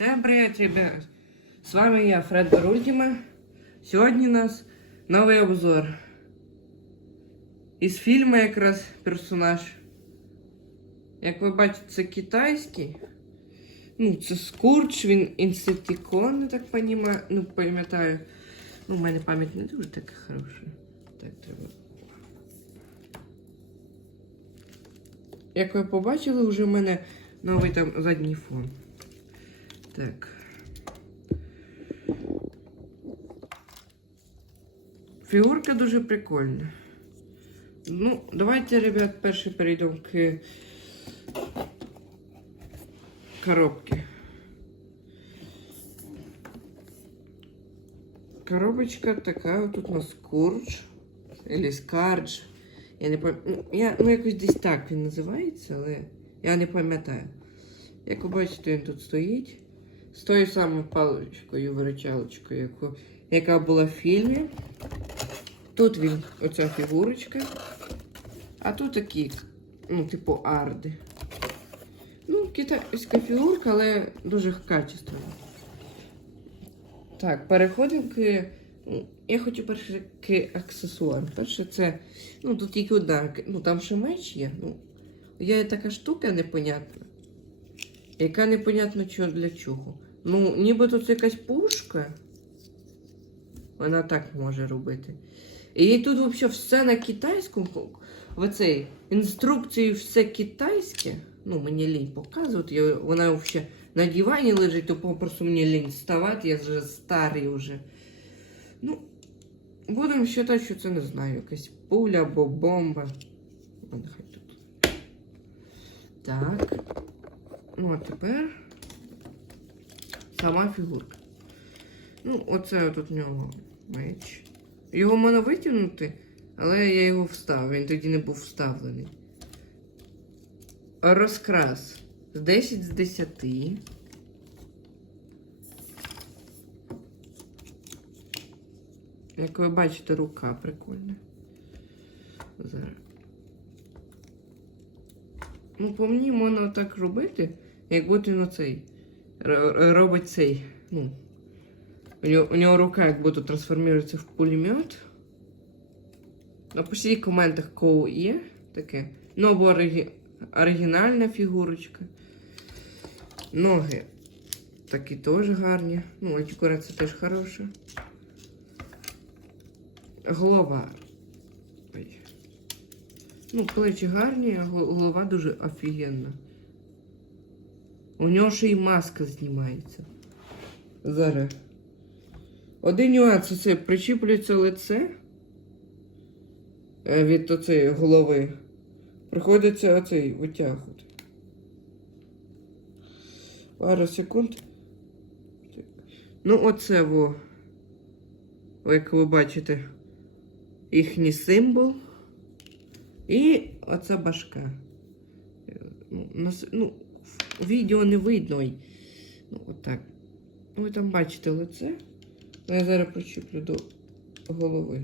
Всем привет, ребят! С вами я, Фред Барультима. Сьогодні у нас новий обзор. Із фільму якраз персонаж. Як ви бачите, це китайський. Ну, це Скурч, він інсектикон, я так понімаю. Ну, пам'ятаю. Ну, у мене пам'ять не дуже така хороша. Так, треба. Як ви побачили, вже в мене новий там задній фон. Так. Фігурка дуже прикольна. Ну, давайте, ребят, перше перейдемо к коробке. Коробочка така, вот тут у нас скурч. Или скардж. Я не пам'ятаю. Ну, ну, якось десь так він називається, але я не пам'ятаю. Як ви бачите, він тут стоїть. З тою самою паличкою, виручалочкою, яку, яка була в фільмі. Тут він, оця фігурочка. А тут такі, ну, типу, арди. Ну, китайська фігурка, але дуже качественна. Так, переходимо к. ну, Я хочу перше к аксесуару. Перше, це. Ну, тут тільки одна. Ну, там ще меч є. Ну, є така штука непонятна. Яка непонятно для чого. Ну, ніби тут якась пушка. Вона так може робити. І тут взагалі все на китайському. В цій інструкції все китайське. Ну, мені лінь показувати. Вона взагалі на дивані лежить, то попросту мені лінь вставати, я вже старий вже. Ну, будемо вважати, що це не знаю, якась пуля або бомба. Нехай тут. Так. Ну, а тепер сама фігурка. Ну, оце тут в нього меч. Його можна витягнути, але я його встав. Він тоді не був вставлений. Розкрас. З 10 з 10. Як ви бачите, рука прикольна. Зараз. Ну, по мені можна так робити, як будто він оцей. Робить цей. Ну. У нього, у нього рука як будто трансформується в пулемет. Напишіть в коментах, кого є таке. Ну, або оригі... оригінальна фігурочка. Ноги такі теж гарні. Ну, антикурація теж хороша. Голова. Ой. Ну, плечі гарні, а голова дуже офігенна. У нього ще й маска знімається. Зараз. Один нюанс це причіплюється лице е, від оцеї голови. Приходиться оцей витягувати. Пару секунд. Ну, оце во. Як ви бачите, їхній символ. І оця башка. Е, Ну, ну, відео не видно. Ну, отак. Ну, ви там бачите лице. Ну, Я зараз причіплю до голови.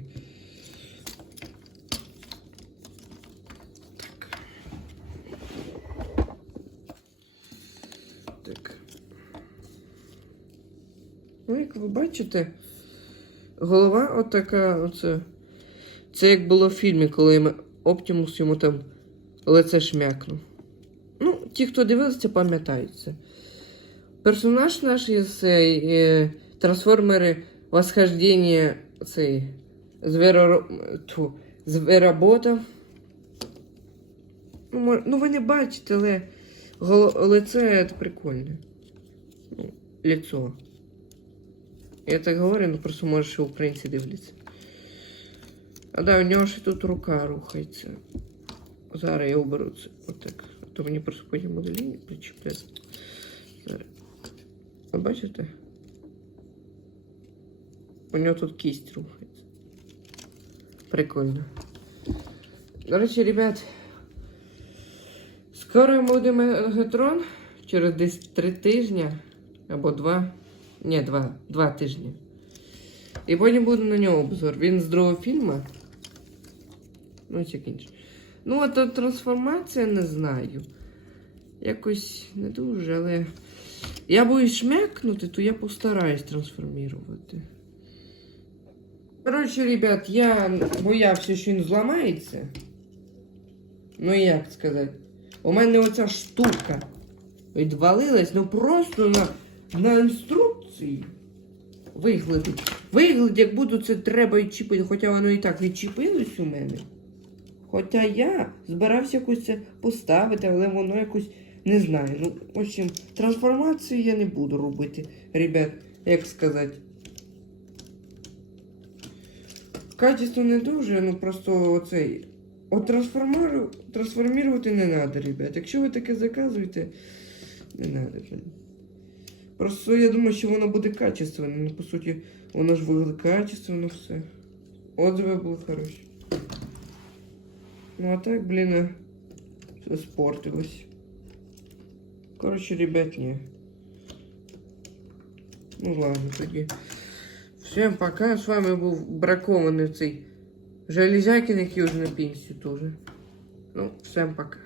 Так. Ну, як ви бачите, голова отака, оце. Це як було в фільмі, коли Оптимус йому там лице шмякнув. Ті, хто дивилися, пам'ятають це. Персонаж наш із е, трансформери восхождення цей зверо, тьфу, зверобота. Ну, ну, ви не бачите, але лице це прикольне. Ну, лицо. Я так говорю, ну просто може ще українці дивляться. А да, у нього ще тут рука рухається. Зараз я уберу це. Отак. То мені просто потім буде лінія причіпляти. Ви бачите? У нього тут кість рухається. Прикольно. До речі, ребят, скоро ми буде Мегатрон через десь три тижні або два. Ні, два, два тижні. І потім буде на нього обзор. Він з другого фільму. Ну, чи інше. Ну, а то трансформація не знаю. Якось не дуже, але Я боюсь шмякнути, то я постараюсь трансформувати. Коротше, ребят, я боявся, що він зламається. Ну як сказати? У мене оця штука відвалилась, ну просто на, на інструкції. Виглядить. Виглядить, як буду це треба відчепити, хоча воно і так відчепилось у мене. Хоча я збирався якось це поставити, але воно якось не знаю. Ну, в общем, трансформацію я не буду робити, ребят, як сказати. Качество не дуже, ну просто оцей. От трансформару, трансформувати не треба, ребят. Якщо ви таке заказуєте, не треба. Просто я думаю, що воно буде качественне. Ну, по суті, воно ж виглядає качественно все. Отзиви були хороші. Ну а так, блін, а, все спортилось. Коротше, ребят, ні. Ну ладно, тоді. Всем пока. З вами був бракований цей Железякин, який уже на пенсію теж. Ну, всем пока.